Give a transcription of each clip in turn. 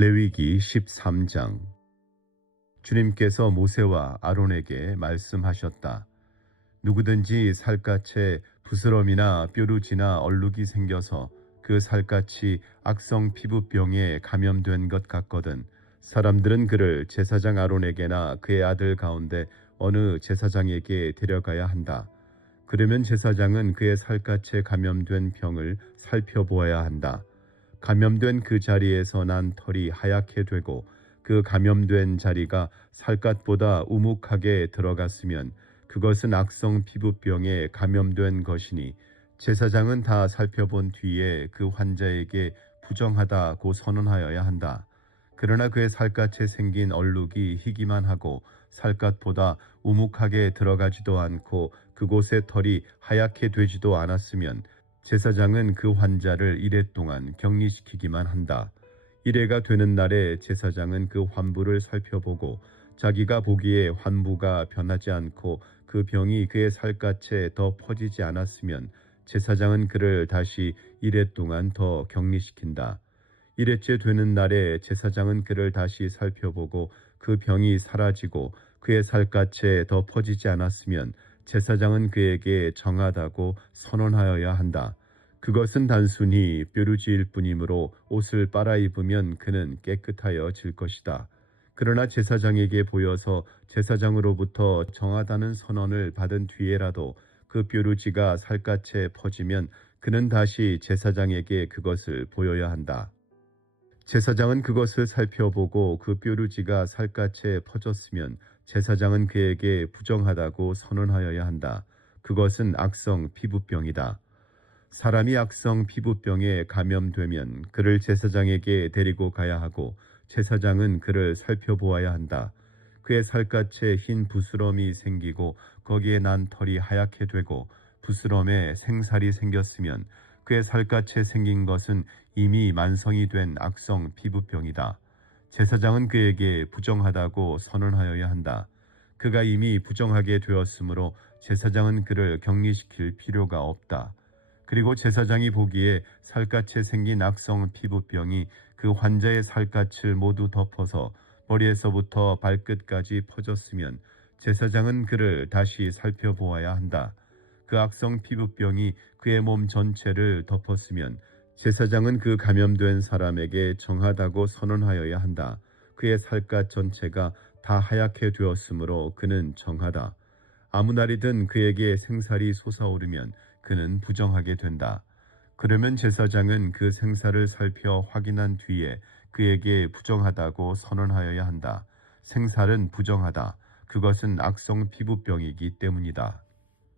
레위기 13장. 주님께서 모세와 아론에게 말씀하셨다. 누구든지 살갗에 부스럼이나 뾰루지나 얼룩이 생겨서 그 살갗이 악성 피부병에 감염된 것 같거든 사람들은 그를 제사장 아론에게나 그의 아들 가운데 어느 제사장에게 데려가야 한다. 그러면 제사장은 그의 살갗에 감염된 병을 살펴보아야 한다. 감염된 그 자리에서 난 털이 하얗게 되고 그 감염된 자리가 살갗보다 우묵하게 들어갔으면 그것은 악성 피부병에 감염된 것이니 제사장은 다 살펴본 뒤에 그 환자에게 부정하다고 선언하여야 한다. 그러나 그의 살갗에 생긴 얼룩이 희기만 하고 살갗보다 우묵하게 들어가지도 않고 그곳의 털이 하얗게 되지도 않았으면 제사장은 그 환자를 이레 동안 격리시키기만 한다. 이레가 되는 날에 제사장은 그 환부를 살펴보고 자기가 보기에 환부가 변하지 않고 그 병이 그의 살갗에 더 퍼지지 않았으면 제사장은 그를 다시 이레 동안 더 격리시킨다. 이레째 되는 날에 제사장은 그를 다시 살펴보고 그 병이 사라지고 그의 살갗에 더 퍼지지 않았으면 제사장은 그에게 정하다고 선언하여야 한다. 그것은 단순히 뾰루지일 뿐이므로 옷을 빨아입으면 그는 깨끗하여질 것이다. 그러나 제사장에게 보여서 제사장으로부터 정하다는 선언을 받은 뒤에라도 그 뾰루지가 살갗에 퍼지면 그는 다시 제사장에게 그것을 보여야 한다. 제사장은 그것을 살펴보고 그 뾰루지가 살갗에 퍼졌으면 제사장은 그에게 부정하다고 선언하여야 한다. 그것은 악성 피부병이다. 사람이 악성 피부병에 감염되면 그를 제사장에게 데리고 가야 하고 제사장은 그를 살펴보아야 한다. 그의 살갗에 흰 부스럼이 생기고 거기에 난 털이 하얗게 되고 부스럼에 생살이 생겼으면 그의 살갗에 생긴 것은 이미 만성이 된 악성 피부병이다. 제사장은 그에게 부정하다고 선언하여야 한다. 그가 이미 부정하게 되었으므로 제사장은 그를 격리시킬 필요가 없다. 그리고 제사장이 보기에 살갗에 생긴 악성 피부병이 그 환자의 살갗을 모두 덮어서 머리에서부터 발끝까지 퍼졌으면 제사장은 그를 다시 살펴보아야 한다. 그 악성 피부병이 그의 몸 전체를 덮었으면 제사장은 그 감염된 사람에게 정하다고 선언하여야 한다. 그의 살갗 전체가 다 하얗게 되었으므로 그는 정하다. 아무 날이든 그에게 생살이 솟아오르면 그는 부정하게 된다. 그러면 제사장은 그 생살을 살펴 확인한 뒤에 그에게 부정하다고 선언하여야 한다. 생살은 부정하다. 그것은 악성 피부병이기 때문이다.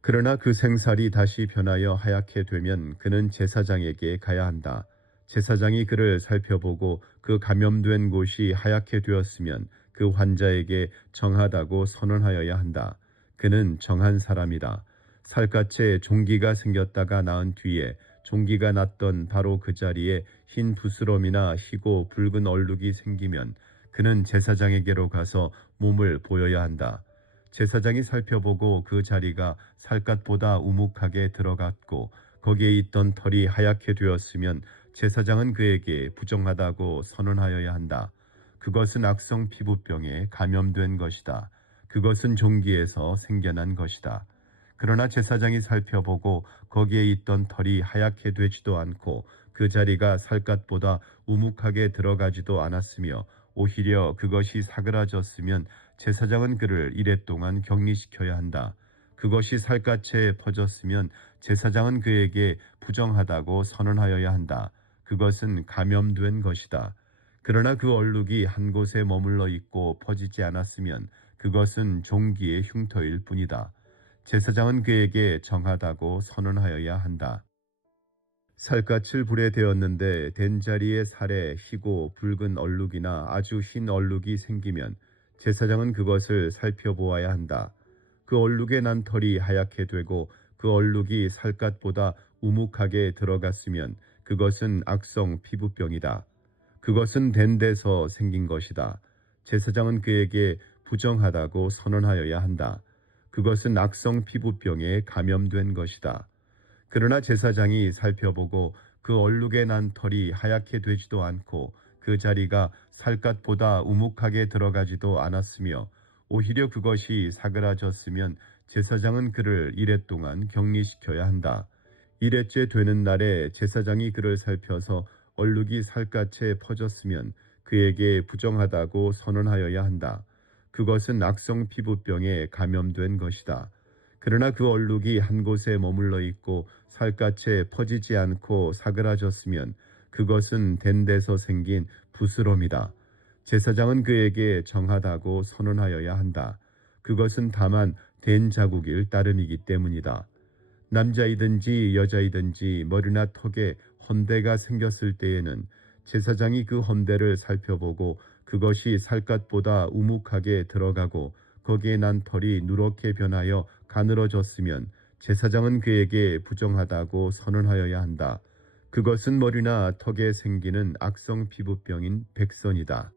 그러나 그 생살이 다시 변하여 하얗게 되면 그는 제사장에게 가야 한다. 제사장이 그를 살펴보고 그 감염된 곳이 하얗게 되었으면 그 환자에게 정하다고 선언하여야 한다. 그는 정한 사람이다. 살갗에 종기가 생겼다가 나은 뒤에 종기가 났던 바로 그 자리에 흰 부스럼이나 희고 붉은 얼룩이 생기면 그는 제사장에게로 가서 몸을 보여야 한다. 제사장이 살펴보고 그 자리가 살갗보다 우묵하게 들어갔고 거기에 있던 털이 하얗게 되었으면 제사장은 그에게 부정하다고 선언하여야 한다. 그것은 악성 피부병에 감염된 것이다. 그것은 종기에서 생겨난 것이다. 그러나 제사장이 살펴보고 거기에 있던 털이 하얗게 되지도 않고 그 자리가 살갗보다 우묵하게 들어가지도 않았으며 오히려 그것이 사그라졌으면 제사장은 그를 이레 동안 격리시켜야 한다. 그것이 살갗에 퍼졌으면 제사장은 그에게 부정하다고 선언하여야 한다. 그것은 감염된 것이다. 그러나 그 얼룩이 한 곳에 머물러 있고 퍼지지 않았으면 그것은 종기의 흉터일 뿐이다. 제사장은 그에게 정하다고 선언하여야 한다. 살갗을 불에 데웠는데 된 자리에 살에 희고 붉은 얼룩이나 아주 흰 얼룩이 생기면 제사장은 그것을 살펴보아야 한다. 그 얼룩에 난 털이 하얗게 되고 그 얼룩이 살갗보다 우묵하게 들어갔으면 그것은 악성 피부병이다. 그것은 된 데서 생긴 것이다. 제사장은 그에게 부정하다고 선언하여야 한다. 그것은 악성 피부병에 감염된 것이다. 그러나 제사장이 살펴보고 그 얼룩에 난 털이 하얗게 되지도 않고 그 자리가 살갗보다 우묵하게 들어가지도 않았으며 오히려 그것이 사그라졌으면 제사장은 그를 이레 동안 격리시켜야 한다. 이레째 되는 날에 제사장이 그를 살펴서 얼룩이 살갗에 퍼졌으면 그에게 부정하다고 선언하여야 한다. 그것은 악성 피부병에 감염된 것이다. 그러나 그 얼룩이 한 곳에 머물러 있고 살갗에 퍼지지 않고 사그라졌으면 그것은 된 데서 생긴 부스럼이다. 제사장은 그에게 정하다고 선언하여야 한다. 그것은 다만 된 자국일 따름이기 때문이다. 남자이든지 여자이든지 머리나 턱에 헌대가 생겼을 때에는 제사장이 그 헌대를 살펴보고 그것이 살갗보다 우묵하게 들어가고 거기에 난 털이 누렇게 변하여 가늘어졌으면 제사장은 그에게 부정하다고 선언하여야 한다. 그것은 머리나 턱에 생기는 악성 피부병인 백선이다.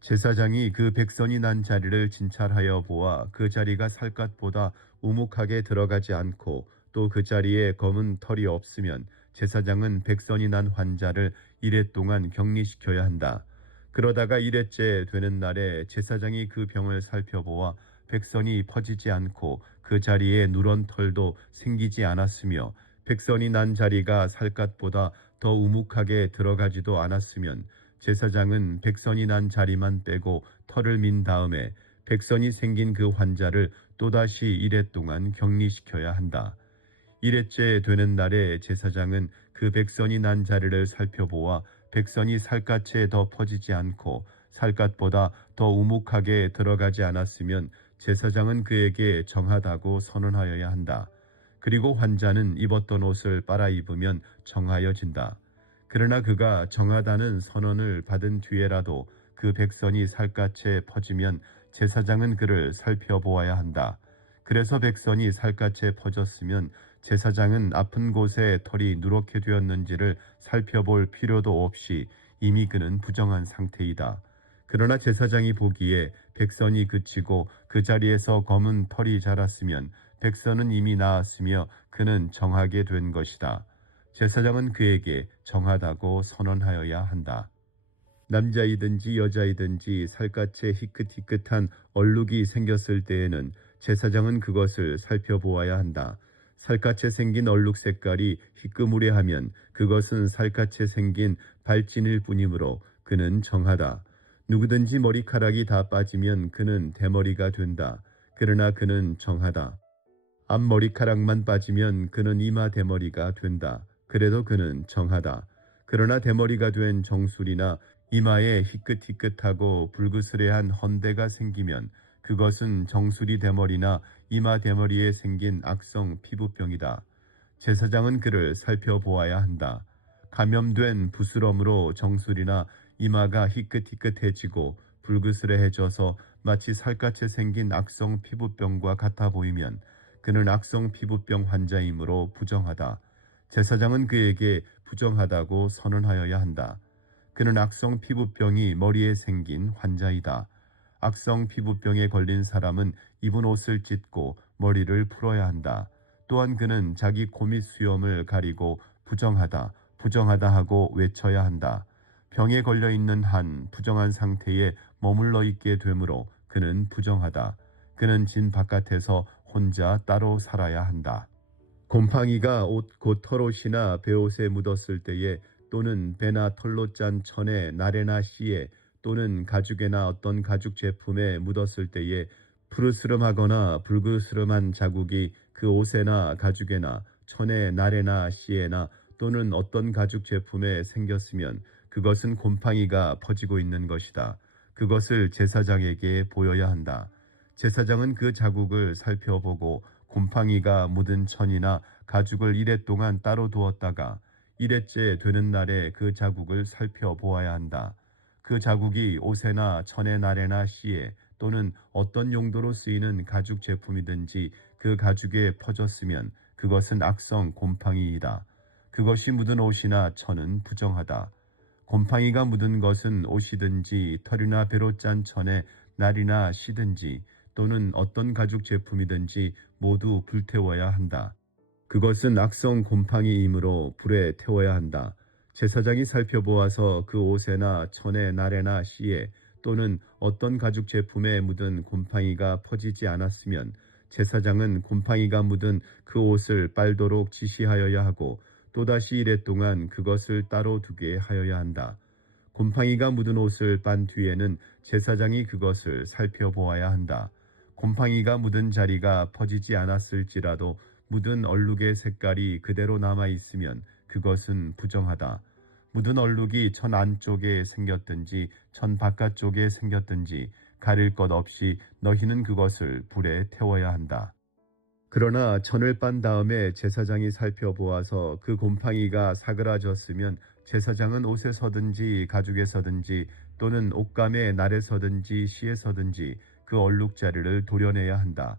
제사장이 그 백선이 난 자리를 진찰하여 보아 그 자리가 살갗보다 우묵하게 들어가지 않고 또 그 자리에 검은 털이 없으면 제사장은 백선이 난 환자를 이레 동안 격리시켜야 한다. 그러다가 이레째 되는 날에 제사장이 그 병을 살펴보아 백선이 퍼지지 않고 그 자리에 누런 털도 생기지 않았으며 백선이 난 자리가 살갗보다 더 우묵하게 들어가지도 않았으면 제사장은 백선이 난 자리만 빼고 털을 민 다음에 백선이 생긴 그 환자를 또다시 이레 동안 격리시켜야 한다. 이레째 되는 날에 제사장은 그 백선이 난 자리를 살펴보아 백선이 살갗에 더 퍼지지 않고 살갗보다 더 우묵하게 들어가지 않았으면 제사장은 그에게 정하다고 선언하여야 한다. 그리고 환자는 입었던 옷을 빨아 입으면 정하여진다. 그러나 그가 정하다는 선언을 받은 뒤에라도 그 백선이 살갗에 퍼지면 제사장은 그를 살펴보아야 한다. 그래서 백선이 살갗에 퍼졌으면 제사장은 아픈 곳에 털이 누렇게 되었는지를 살펴볼 필요도 없이 이미 그는 부정한 상태이다. 그러나 제사장이 보기에 백선이 그치고 그 자리에서 검은 털이 자랐으면 백선은 이미 나았으며 그는 정하게 된 것이다. 제사장은 그에게 정하다고 선언하여야 한다. 남자이든지 여자이든지 살갗에 희끗희끗한 얼룩이 생겼을 때에는 제사장은 그것을 살펴보아야 한다. 살갗에 생긴 얼룩 색깔이 희끄무레하면 그것은 살갗에 생긴 발진일 뿐이므로 그는 정하다. 누구든지 머리카락이 다 빠지면 그는 대머리가 된다. 그러나 그는 정하다. 앞머리카락만 빠지면 그는 이마 대머리가 된다. 그래도 그는 정하다. 그러나 대머리가 된 정수리나 이마에 희끗희끗하고 불그스레한 헌대가 생기면 그것은 정수리 대머리나 이마 대머리에 생긴 악성 피부병이다. 제사장은 그를 살펴보아야 한다. 감염된 부스럼으로 정수리나 이마가 희끗희끗해지고 불그스레해져서 마치 살갗에 생긴 악성 피부병과 같아 보이면 그는 악성 피부병 환자이므로 부정하다. 제사장은 그에게 부정하다고 선언하여야 한다. 그는 악성 피부병이 머리에 생긴 환자이다. 악성 피부병에 걸린 사람은 입은 옷을 찢고 머리를 풀어야 한다. 또한 그는 자기 코 및 수염을 가리고 부정하다, 부정하다 하고 외쳐야 한다. 병에 걸려 있는 한 부정한 상태에 머물러 있게 되므로 그는 부정하다. 그는 진 바깥에서 혼자 따로 살아야 한다. 곰팡이가 옷 곧 털옷이나 베옷에 묻었을 때에 또는 배나 털로 짠 천에 나래나 씨에 또는 가죽에나 어떤 가죽 제품에 묻었을 때에 푸르스름하거나 붉으스름한 자국이 그 옷에나 가죽에나 천에 나래나 씨에나 또는 어떤 가죽 제품에 생겼으면 그것은 곰팡이가 퍼지고 있는 것이다. 그것을 제사장에게 보여야 한다. 제사장은 그 자국을 살펴보고 곰팡이가 묻은 천이나 가죽을 이레 동안 따로 두었다가 이레째 되는 날에 그 자국을 살펴보아야 한다. 그 자국이 옷에나 천의 나래나 씨에 또는 어떤 용도로 쓰이는 가죽 제품이든지 그 가죽에 퍼졌으면 그것은 악성 곰팡이이다. 그것이 묻은 옷이나 천은 부정하다. 곰팡이가 묻은 것은 옷이든지 털이나 배로 짠 천에 날이나 씨든지 또는 어떤 가죽 제품이든지 모두 불태워야 한다. 그것은 악성 곰팡이이므로 불에 태워야 한다. 제사장이 살펴보아서 그 옷에나 천에 나래나 씨에 또는 어떤 가죽 제품에 묻은 곰팡이가 퍼지지 않았으면 제사장은 곰팡이가 묻은 그 옷을 빨도록 지시하여야 하고 또다시 이레 동안 그것을 따로 두게 하여야 한다. 곰팡이가 묻은 옷을 빤 뒤에는 제사장이 그것을 살펴보아야 한다. 곰팡이가 묻은 자리가 퍼지지 않았을지라도 묻은 얼룩의 색깔이 그대로 남아 있으면 그것은 부정하다. 묻은 얼룩이 천 안쪽에 생겼든지 천 바깥쪽에 생겼든지 가릴 것 없이 너희는 그것을 불에 태워야 한다. 그러나 천을 빤 다음에 제사장이 살펴보아서 그 곰팡이가 사그라졌으면 제사장은 옷에서든지 가죽에서든지 또는 옷감의 날에서든지 씨에서든지 그 얼룩자리를 도려내야 한다.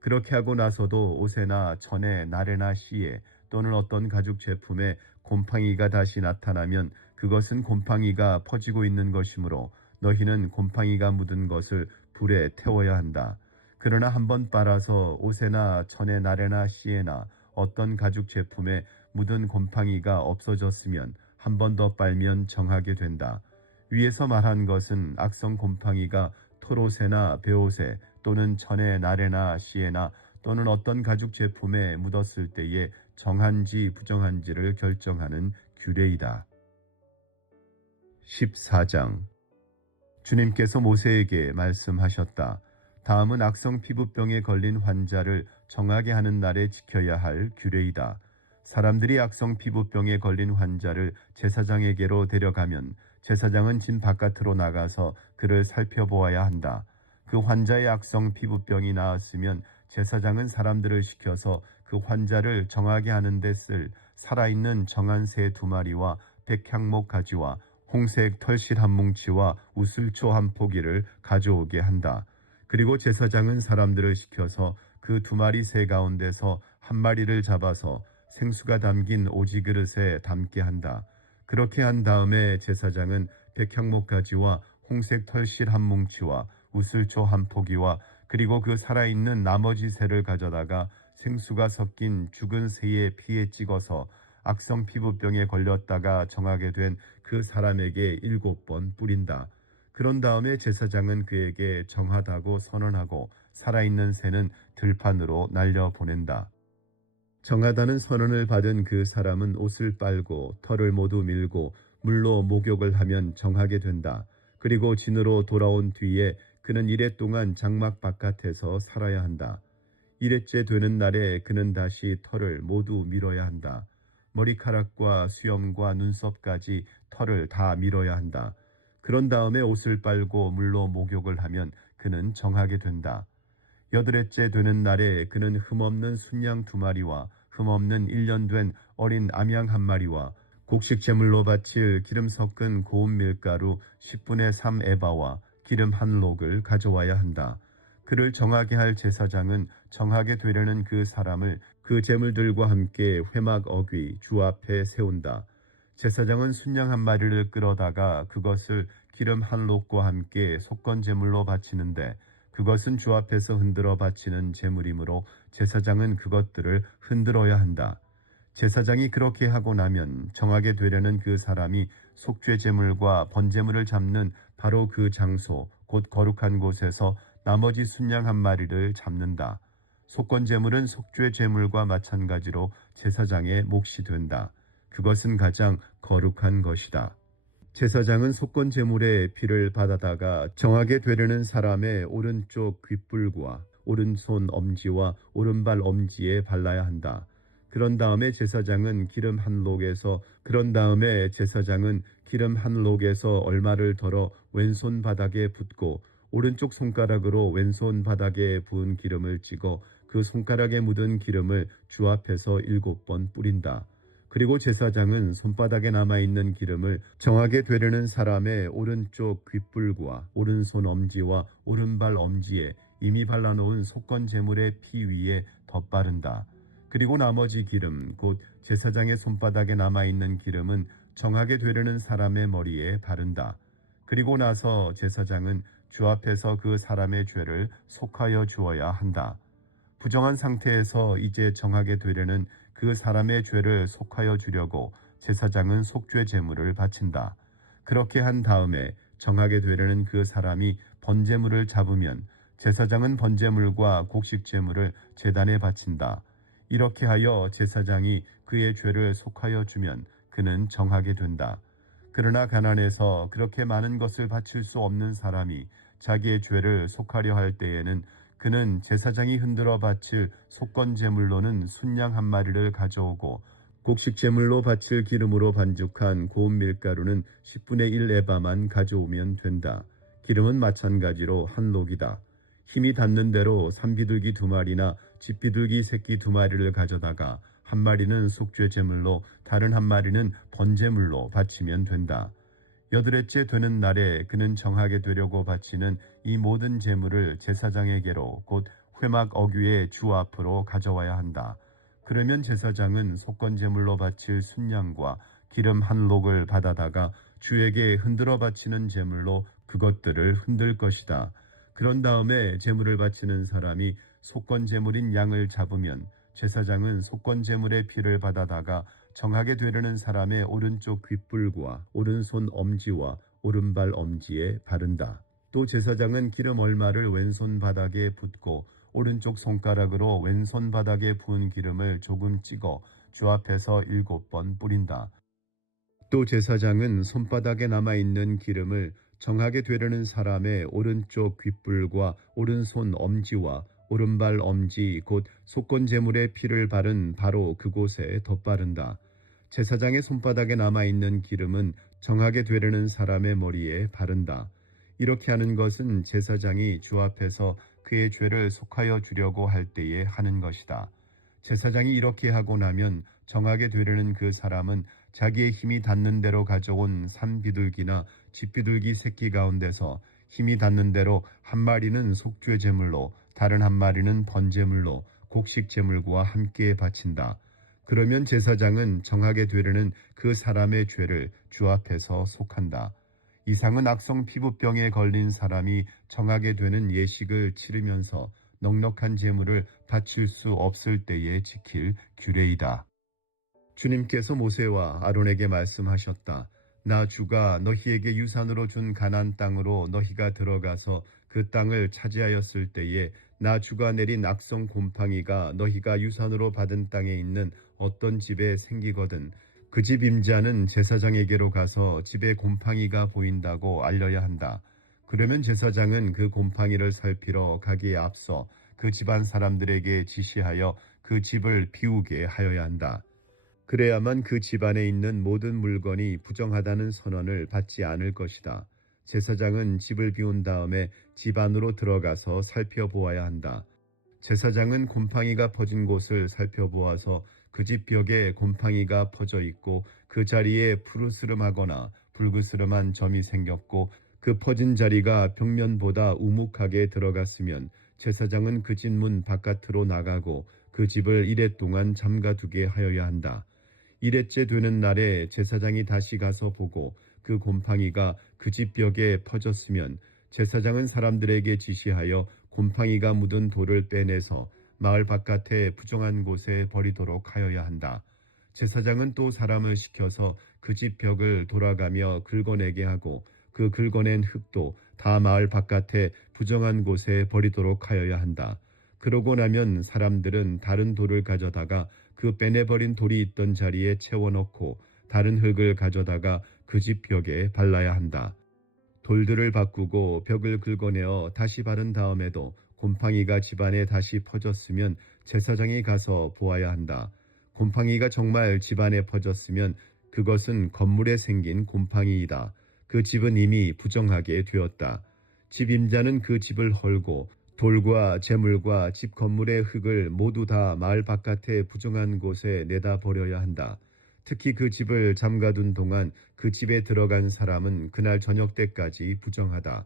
그렇게 하고 나서도 옷에나 천에 날에나 씨에 또는 어떤 가죽 제품에 곰팡이가 다시 나타나면 그것은 곰팡이가 퍼지고 있는 것이므로 너희는 곰팡이가 묻은 것을 불에 태워야 한다. 그러나 한번 빨아서 옷에나 천에 날에나 씨에나 어떤 가죽 제품에 묻은 곰팡이가 없어졌으면 한 번 더 빨면 정하게 된다. 위에서 말한 것은 악성 곰팡이가 털옷에나 베옷에 또는 천에 날에나 씨에나 또는 어떤 가죽 제품에 묻었을 때에 정한지 부정한지를 결정하는 규례이다. 14장 주님께서 모세에게 말씀하셨다. 다음은 악성 피부병에 걸린 환자를 정하게 하는 날에 지켜야 할 규례이다. 사람들이 악성 피부병에 걸린 환자를 제사장에게로 데려가면 제사장은 진 바깥으로 나가서 그를 살펴보아야 한다. 그 환자의 악성 피부병이 나았으면 제사장은 사람들을 시켜서 그 환자를 정하게 하는 데 쓸 살아있는 정한 새 2마리와 백향목 가지와 홍색 털실 한 뭉치와 우슬초 한 포기를 가져오게 한다. 그리고 제사장은 사람들을 시켜서 그 2마리 새 가운데서 한 마리를 잡아서 생수가 담긴 오지 그릇에 담게 한다. 그렇게 한 다음에 제사장은 백향목 가지와 홍색 털실 한 뭉치와 우슬초 한 포기와 그리고 그 살아있는 나머지 새를 가져다가 생수가 섞인 죽은 새의 피에 찍어서 악성 피부병에 걸렸다가 정하게 된 그 사람에게 7번 뿌린다. 그런 다음에 제사장은 그에게 정하다고 선언하고 살아있는 새는 들판으로 날려보낸다. 정하다는 선언을 받은 그 사람은 옷을 빨고 털을 모두 밀고 물로 목욕을 하면 정하게 된다. 그리고 진으로 돌아온 뒤에 그는 1회 동안 장막 바깥에서 살아야 한다. 1회째 되는 날에 그는 다시 털을 모두 밀어야 한다. 머리카락과 수염과 눈썹까지 털을 다 밀어야 한다. 그런 다음에 옷을 빨고 물로 목욕을 하면 그는 정하게 된다. 8회째 되는 날에 그는 흠없는 순양 2마리와 흠없는 1년 된 어린 암양 1마리와 곡식 제물로 바칠 기름 섞은 고운 밀가루 10분의 3 에바와 기름 1록을 가져와야 한다. 그를 정하게 할 제사장은 정하게 되려는 그 사람을 그 제물들과 함께 회막 어귀 주 앞에 세운다. 제사장은 순양 1마리를 끌어다가 그것을 기름 1록과 함께 속건 제물로 바치는데 그것은 주 앞에서 흔들어 바치는 제물이므로 제사장은 그것들을 흔들어야 한다. 제사장이 그렇게 하고 나면 정하게 되려는 그 사람이 속죄 제물과 번제물을 잡는 바로 그 장소 곧 거룩한 곳에서 나머지 순양 1마리를 잡는다. 속건 제물은 속죄 제물과 마찬가지로 제사장의 몫이 된다. 그것은 가장 거룩한 것이다. 제사장은 속건 제물의 피를 받아다가 정하게 되려는 사람의 오른쪽 귓불과 오른손 엄지와 오른발 엄지에 발라야 한다. 그런 다음에 제사장은 기름 1록에서 얼마를 덜어 왼손 바닥에 붓고 오른쪽 손가락으로 왼손 바닥에 부은 기름을 찍어 그 손가락에 묻은 기름을 주 앞에서 7번 뿌린다. 그리고 제사장은 손바닥에 남아있는 기름을 정하게 되려는 사람의 오른쪽 귓불과 오른손 엄지와 오른발 엄지에 이미 발라놓은 속건 제물의 피 위에 덧바른다. 그리고 나머지 기름, 곧 제사장의 손바닥에 남아있는 기름은 정하게 되려는 사람의 머리에 바른다. 그리고 나서 제사장은 주 앞에서 그 사람의 죄를 속하여 주어야 한다. 부정한 상태에서 이제 정하게 되려는 그 사람의 죄를 속하여 주려고 제사장은 속죄 제물을 바친다. 그렇게 한 다음에 정하게 되려는 그 사람이 번제물을 잡으면 제사장은 번제물과 곡식 제물을 제단에 바친다. 이렇게 하여 제사장이 그의 죄를 속하여 주면 그는 정하게 된다. 그러나 가난해서 그렇게 많은 것을 바칠 수 없는 사람이 자기의 죄를 속하려 할 때에는 그는 제사장이 흔들어 바칠 속건 제물로는 순양 한 마리를 가져오고 곡식 제물로 바칠 기름으로 반죽한 고운 밀가루는 10분의 1 에바만 가져오면 된다. 기름은 마찬가지로 한 lok이다. 힘이 닿는 대로 산비둘기 2마리나 집비둘기 새끼 2마리를 가져다가 한 마리는 속죄 제물로 다른 한 마리는 번제물로 바치면 된다. 여드렛째 되는 날에 그는 정하게 되려고 바치는 이 모든 제물을 제사장에게로 곧 회막 어귀의 주 앞으로 가져와야 한다. 그러면 제사장은 속건 제물로 바칠 순양과 기름 한 lok을 받아다가 주에게 흔들어 바치는 제물로 그것들을 흔들 것이다. 그런 다음에 제물을 바치는 사람이 속건 제물인 양을 잡으면 제사장은 속건 제물의 피를 받아다가 정하게 되려는 사람의 오른쪽 귓불과 오른손 엄지와 오른발 엄지에 바른다. 또 제사장은 기름 얼마를 왼손 바닥에 붓고 오른쪽 손가락으로 왼손 바닥에 부은 기름을 조금 찍어 주 앞에서 7번 뿌린다. 또 제사장은 손바닥에 남아있는 기름을 정하게 되려는 사람의 오른쪽 귓불과 오른손 엄지와 오른발 엄지 곧 속건 제물의 피를 바른 바로 그곳에 덧바른다. 제사장의 손바닥에 남아있는 기름은 정하게 되려는 사람의 머리에 바른다. 이렇게 하는 것은 제사장이 주 앞에서 그의 죄를 속하여 주려고 할 때에 하는 것이다. 제사장이 이렇게 하고 나면 정하게 되려는 그 사람은 자기의 힘이 닿는 대로 가져온 산비둘기나 집비둘기 새끼 가운데서 힘이 닿는 대로 한 마리는 속죄 제물로 다른 한 마리는 번제물로 곡식 제물과 함께 바친다. 그러면 제사장은 정하게 되려는 그 사람의 죄를 주 앞에서 속한다. 이상은 악성 피부병에 걸린 사람이 정하게 되는 예식을 치르면서 넉넉한 제물을 바칠 수 없을 때에 지킬 규례이다. 주님께서 모세와 아론에게 말씀하셨다. 나 주가 너희에게 유산으로 준 가나안 땅으로 너희가 들어가서 그 땅을 차지하였을 때에 나 주가 내린 악성 곰팡이가 너희가 유산으로 받은 땅에 있는 어떤 집에 생기거든 그 집 임자는 제사장에게로 가서 집에 곰팡이가 보인다고 알려야 한다. 그러면 제사장은 그 곰팡이를 살피러 가기에 앞서 그 집안 사람들에게 지시하여 그 집을 비우게 하여야 한다. 그래야만 그 집안에 있는 모든 물건이 부정하다는 선언을 받지 않을 것이다. 제사장은 집을 비운 다음에 집 안으로 들어가서 살펴보아야 한다. 제사장은 곰팡이가 퍼진 곳을 살펴보아서 그 집 벽에 곰팡이가 퍼져 있고 그 자리에 푸르스름하거나 붉으스름한 점이 생겼고 그 퍼진 자리가 벽면보다 우묵하게 들어갔으면 제사장은 그 집 문 바깥으로 나가고 그 집을 이레 동안 잠가두게 하여야 한다. 이레째 되는 날에 제사장이 다시 가서 보고 그 곰팡이가 그 집 벽에 퍼졌으면 제사장은 사람들에게 지시하여 곰팡이가 묻은 돌을 빼내서 마을 바깥에 부정한 곳에 버리도록 하여야 한다. 제사장은 또 사람을 시켜서 그 집 벽을 돌아가며 긁어내게 하고 그 긁어낸 흙도 다 마을 바깥에 부정한 곳에 버리도록 하여야 한다. 그러고 나면 사람들은 다른 돌을 가져다가 그 빼내버린 돌이 있던 자리에 채워넣고 다른 흙을 가져다가 그 집 벽에 발라야 한다. 돌들을 바꾸고 벽을 긁어내어 다시 바른 다음에도 곰팡이가 집안에 다시 퍼졌으면 제사장이 가서 보아야 한다. 곰팡이가 정말 집안에 퍼졌으면 그것은 건물에 생긴 곰팡이이다. 그 집은 이미 부정하게 되었다. 집 임자는 그 집을 헐고 돌과 재물과 집 건물의 흙을 모두 다 마을 바깥에 부정한 곳에 내다 버려야 한다. 특히 그 집을 잠가둔 동안 그 집에 들어간 사람은 그날 저녁 때까지 부정하다.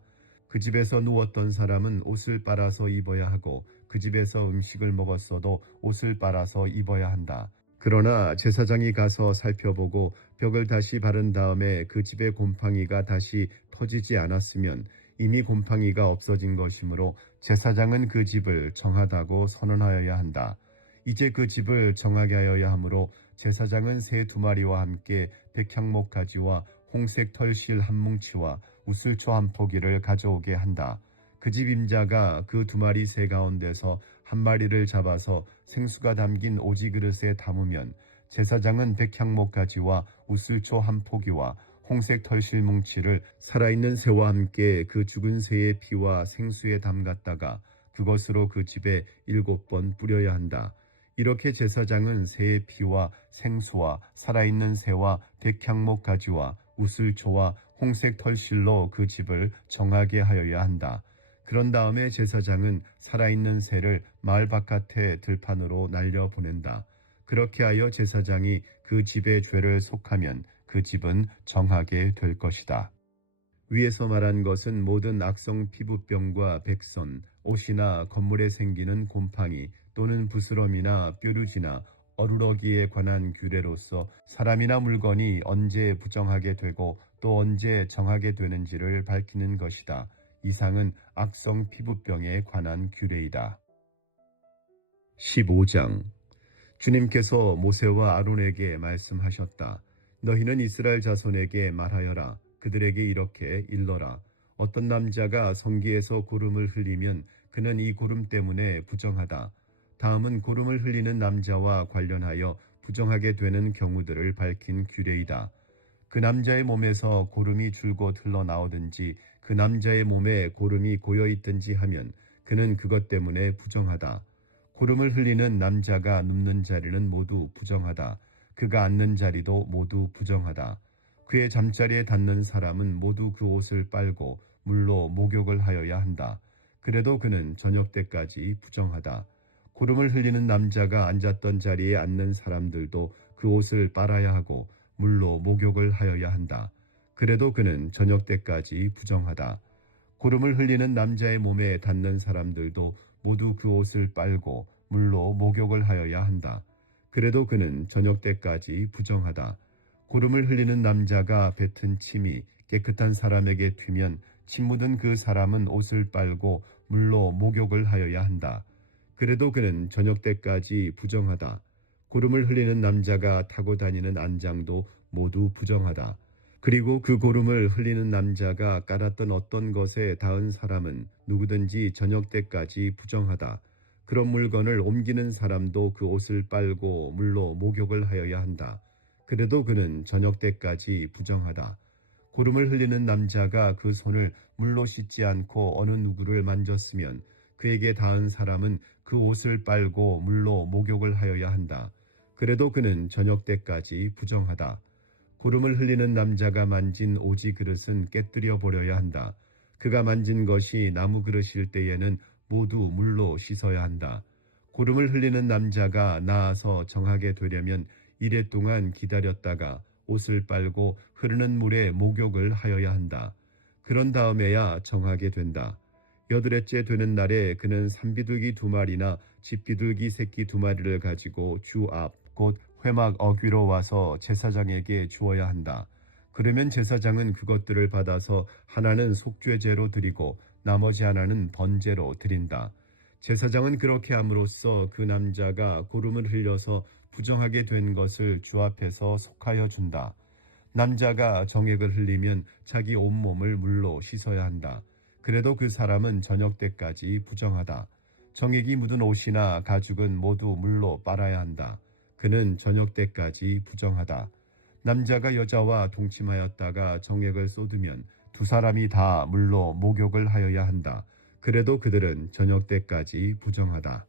그 집에서 누웠던 사람은 옷을 빨아서 입어야 하고 그 집에서 음식을 먹었어도 옷을 빨아서 입어야 한다. 그러나 제사장이 가서 살펴보고 벽을 다시 바른 다음에 그 집에 곰팡이가 다시 퍼지지 않았으면 이미 곰팡이가 없어진 것이므로 제사장은 그 집을 정하다고 선언하여야 한다. 이제 그 집을 정하게 하여야 하므로 제사장은 새 2마리와 함께 백향목 가지와 홍색 털실 한 뭉치와 우슬초 한 포기를 가져오게 한다. 그 집 임자가 그 2마리 새 가운데서 1마리를 잡아서 생수가 담긴 오지 그릇에 담으면 제사장은 백향목 가지와 우슬초 한 포기와 홍색 털실 뭉치를 살아있는 새와 함께 그 죽은 새의 피와 생수에 담갔다가 그것으로 그 집에 7번 뿌려야 한다. 이렇게 제사장은 새의 피와 생수와 살아있는 새와 백향목 가지와 우슬초와 홍색 털실로 그 집을 정하게 하여야 한다. 그런 다음에 제사장은 살아있는 새를 마을 바깥에 들판으로 날려보낸다. 그렇게 하여 제사장이 그 집의 죄를 속하면 그 집은 정하게 될 것이다. 위에서 말한 것은 모든 악성 피부병과 백선, 옷이나 건물에 생기는 곰팡이 또는 부스럼이나 뾰루지나 어루러기에 관한 규례로서 사람이나 물건이 언제 부정하게 되고 또 언제 정하게 되는지를 밝히는 것이다. 이상은 악성 피부병에 관한 규례이다. 15장 주님께서 모세와 아론에게 말씀하셨다. 너희는 이스라엘 자손에게 말하여라. 그들에게 이렇게 일러라. 어떤 남자가 성기에서 고름을 흘리면 그는 이 고름 때문에 부정하다. 다음은 고름을 흘리는 남자와 관련하여 부정하게 되는 경우들을 밝힌 규례이다. 그 남자의 몸에서 고름이 줄곧 흘러나오든지 그 남자의 몸에 고름이 고여있든지 하면 그는 그것 때문에 부정하다. 고름을 흘리는 남자가 눕는 자리는 모두 부정하다. 그가 앉는 자리도 모두 부정하다. 그의 잠자리에 닿는 사람은 모두 그 옷을 빨고 물로 목욕을 하여야 한다. 그래도 그는 저녁 때까지 부정하다. 고름을 흘리는 남자가 앉았던 자리에 앉는 사람들도 그 옷을 빨아야 하고 물로 목욕을 하여야 한다. 그래도 그는 저녁 때까지 부정하다. 고름을 흘리는 남자의 몸에 닿는 사람들도 모두 그 옷을 빨고 물로 목욕을 하여야 한다. 그래도 그는 저녁 때까지 부정하다. 고름을 흘리는 남자가 뱉은 침이 깨끗한 사람에게 튀면 침 묻은 그 사람은 옷을 빨고 물로 목욕을 하여야 한다. 그래도 그는 저녁 때까지 부정하다. 고름을 흘리는 남자가 타고 다니는 안장도 모두 부정하다. 그리고 그 고름을 흘리는 남자가 깔았던 어떤 것에 닿은 사람은 누구든지 저녁 때까지 부정하다. 그런 물건을 옮기는 사람도 그 옷을 빨고 물로 목욕을 하여야 한다. 그래도 그는 저녁 때까지 부정하다. 고름을 흘리는 남자가 그 손을 물로 씻지 않고 어느 누구를 만졌으면 그에게 닿은 사람은 그 옷을 빨고 물로 목욕을 하여야 한다. 그래도 그는 저녁 때까지 부정하다. 고름을 흘리는 남자가 만진 오지 그릇은 깨뜨려 버려야 한다. 그가 만진 것이 나무 그릇일 때에는 모두 물로 씻어야 한다. 고름을 흘리는 남자가 나아서 정하게 되려면 이래 동안 기다렸다가 옷을 빨고 흐르는 물에 목욕을 하여야 한다. 그런 다음에야 정하게 된다. 8일째 되는 날에 그는 산비둘기 2마리나 집비둘기 새끼 2마리를 가지고 주 앞 곧 회막 어귀로 와서 제사장에게 주어야 한다. 그러면 제사장은 그것들을 받아서 하나는 속죄제로 드리고 나머지 하나는 번제로 드린다. 제사장은 그렇게 함으로써 그 남자가 고름을 흘려서 부정하게 된 것을 주 앞에서 속하여 준다. 남자가 정액을 흘리면 자기 온몸을 물로 씻어야 한다. 그래도 그 사람은 저녁 때까지 부정하다. 정액이 묻은 옷이나 가죽은 모두 물로 빨아야 한다. 그는 저녁 때까지 부정하다. 남자가 여자와 동침하였다가 정액을 쏟으면 2사람이 다 물로 목욕을 하여야 한다. 그래도 그들은 저녁 때까지 부정하다.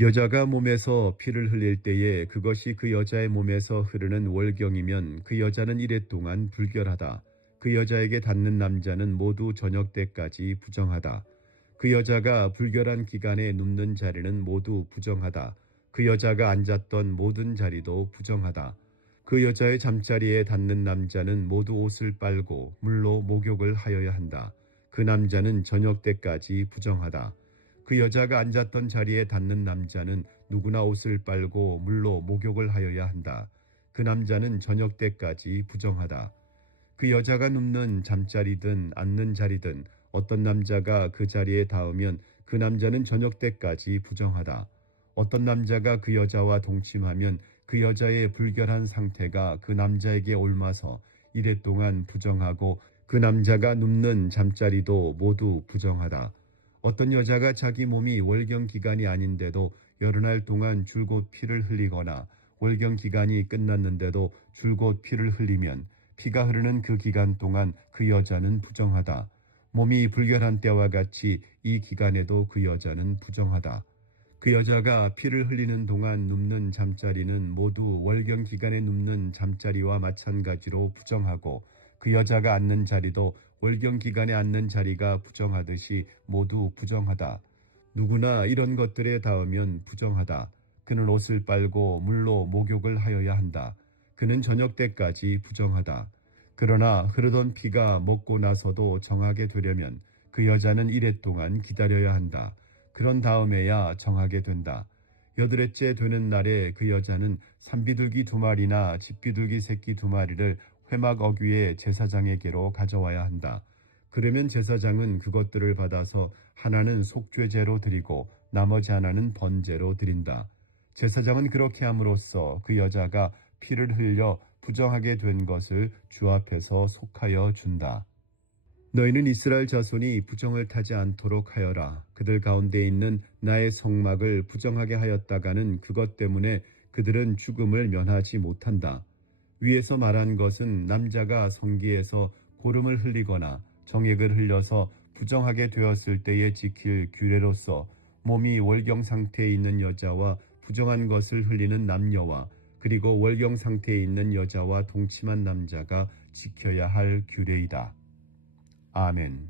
여자가 몸에서 피를 흘릴 때에 그것이 그 여자의 몸에서 흐르는 월경이면 그 여자는 이래 동안 불결하다. 그 여자에게 닿는 남자는 모두 저녁 때까지 부정하다. 그 여자가 불결한 기간에 눕는 자리는 모두 부정하다. 그 여자가 앉았던 모든 자리도 부정하다. 그 여자의 잠자리에 닿는 남자는 모두 옷을 빨고 물로 목욕을 하여야 한다. 그 남자는 저녁 때까지 부정하다. 그 여자가 앉았던 자리에 닿는 남자는 누구나 옷을 빨고 물로 목욕을 하여야 한다. 그 남자는 저녁 때까지 부정하다. 그 여자가 눕는 잠자리든 앉는 자리든 어떤 남자가 그 자리에 닿으면 그 남자는 저녁 때까지 부정하다. 어떤 남자가 그 여자와 동침하면 그 여자의 불결한 상태가 그 남자에게 옮아서 이래 동안 부정하고 그 남자가 눕는 잠자리도 모두 부정하다. 어떤 여자가 자기 몸이 월경 기간이 아닌데도 여러 날 동안 줄곧 피를 흘리거나 월경 기간이 끝났는데도 줄곧 피를 흘리면 피가 흐르는 그 기간 동안 그 여자는 부정하다. 몸이 불결한 때와 같이 이 기간에도 그 여자는 부정하다. 그 여자가 피를 흘리는 동안 눕는 잠자리는 모두 월경 기간에 눕는 잠자리와 마찬가지로 부정하고 그 여자가 앉는 자리도 월경 기간에 앉는 자리가 부정하듯이 모두 부정하다. 누구나 이런 것들에 닿으면 부정하다. 그는 옷을 빨고 물로 목욕을 하여야 한다. 그는 저녁 때까지 부정하다. 그러나 흐르던 피가 먹고 나서도 정하게 되려면 그 여자는 이래 동안 기다려야 한다. 그런 다음에야 정하게 된다. 여드레째 되는 날에 그 여자는 산비둘기 2마리나 집비둘기 새끼 2마리를 회막 어귀의 제사장에게로 가져와야 한다. 그러면 제사장은 그것들을 받아서 하나는 속죄제로 드리고 나머지 하나는 번제로 드린다. 제사장은 그렇게 함으로써 그 여자가 피를 흘려 부정하게 된 것을 주 앞에서 속하여 준다. 너희는 이스라엘 자손이 부정을 타지 않도록 하여라. 그들 가운데 있는 나의 성막을 부정하게 하였다가는 그것 때문에 그들은 죽음을 면하지 못한다. 위에서 말한 것은 남자가 성기에서 고름을 흘리거나 정액을 흘려서 부정하게 되었을 때에 지킬 규례로서 몸이 월경 상태에 있는 여자와 부정한 것을 흘리는 남녀와 그리고 월경 상태에 있는 여자와 동침한 남자가 지켜야 할 규례이다. 아멘.